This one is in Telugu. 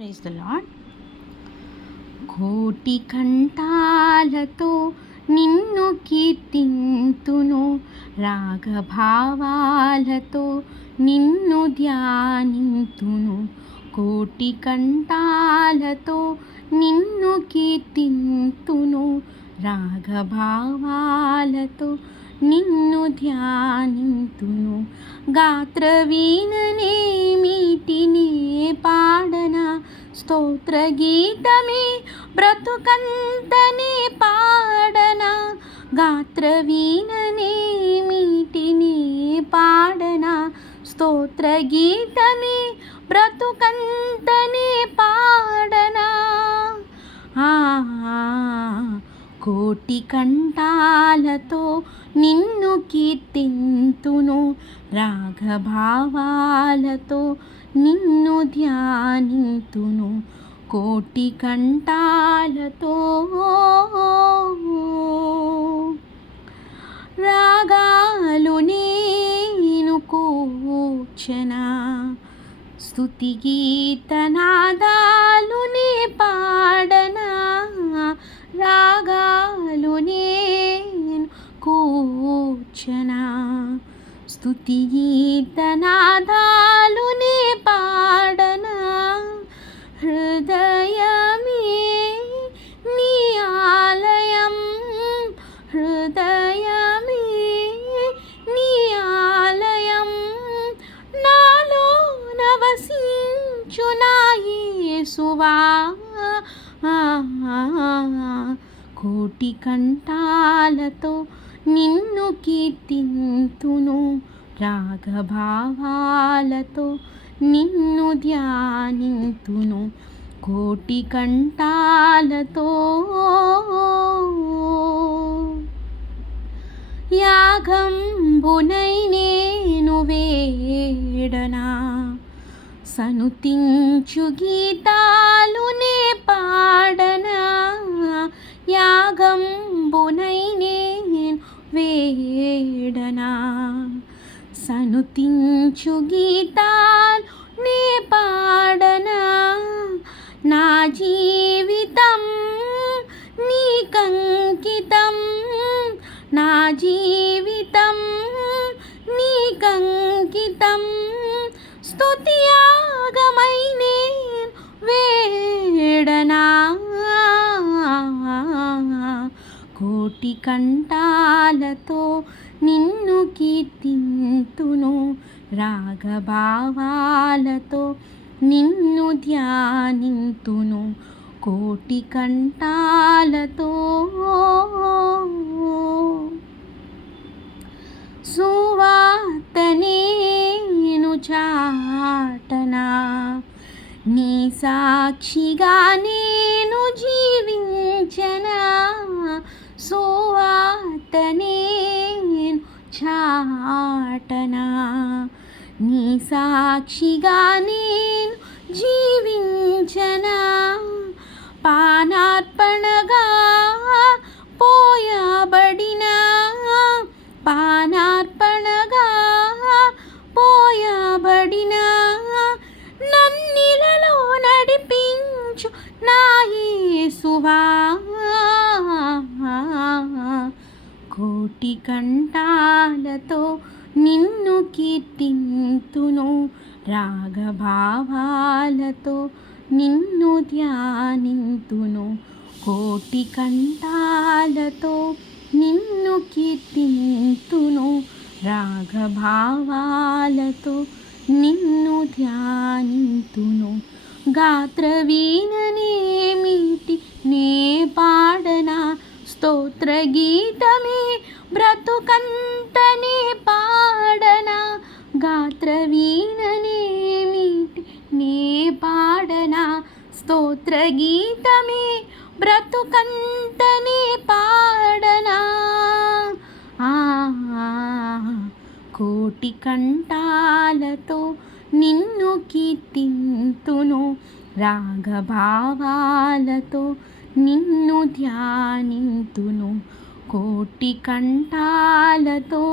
Praise the lord. కోటి కంఠాలతో నిన్ను కీర్తింతును, రాగభావాలతో నిన్ను ధ్యానింతును. కోటి కంఠాలతో నిన్ను కీర్తింతును, రాగభావాలతో నిన్ను ధ్యానింతును. గాత్రవీణనే మీటినే పాడనా, స్తోత్ర గీతమే బ్రతుకంతనే పాడనా. గాత్రవీణనే మీటినే పాడనా, స్తోత్ర గీతమే బ్రతుకంతనే పాడనా. కోటి కంఠాలతో నిన్ను కీర్తింతును, రాగభావాలతో నిన్ను ధ్యానింతును. కోటి కంఠాలతో రాగాలు నేను కూర్చనా, స్తుతి గీతనాదాలు నే పాడనా. రాగాలు నేను కూర్చనా, స్తుతి గీతనాదాలు నే పాడనా. హృదయమే నీ ఆలయం, హృదయమే నీ ఆలయం, నాలో నవసించు నా యేసువా. కోటి కంఠాలతో నిన్ను కీర్తింతును, రాగభావాలతో నిన్ను ధ్యానింతును. కోటి కంఠాలతో యాగంబునై నేను వేడనా, సనుతించు గీతాలు నే పాడనా. యాగంబునై నేను వేడనా, సనుతించు గీతాలు నే పాడనా. నా జీవితం నీకంకితం, నా జీవితం నీకంకితం, స్తుతి యాగమై నేను వేడనా. కోటి కంఠాలతో నిన్ను కీర్తింతును, రాగభావాలతో నిన్ను ధ్యానింతును. కోటి కంఠాలతో సువార్త నేను చాటనా, నీ సాక్షిగా నేను జీవించనా. సువార్త నేను చాటనా, నీ సాక్షిగా నేను జీవించనా. పానార్పణగా పోయబడినా, పానార్పణగా పోయబడినా, నన్నిలలో నడిపించు నా యేసువా. కోటి కంఠాలతో నిన్ను కీర్తింతును, రాగభావాలతో నిన్ను ధ్యానింతును. కోటి కంఠాలతో నిన్ను కీర్తింతును, రాగభావాలతో నిన్ను ధ్యానింతును. గాత్రవీణనే మీటి నే పాడనా, స్తోత్ర గీతమే బ్రతుకంతనే పాడనా. గాత్రవీణనే మీటి నే పాడనా, స్తోత్ర గీతమే బ్రతుకంతనే పాడనా. కోటి కంఠాలతో నిన్ను కీర్తింతును, రాగభావాలతో నిన్ను ధ్యానింతును. కోటి కంఠాలతో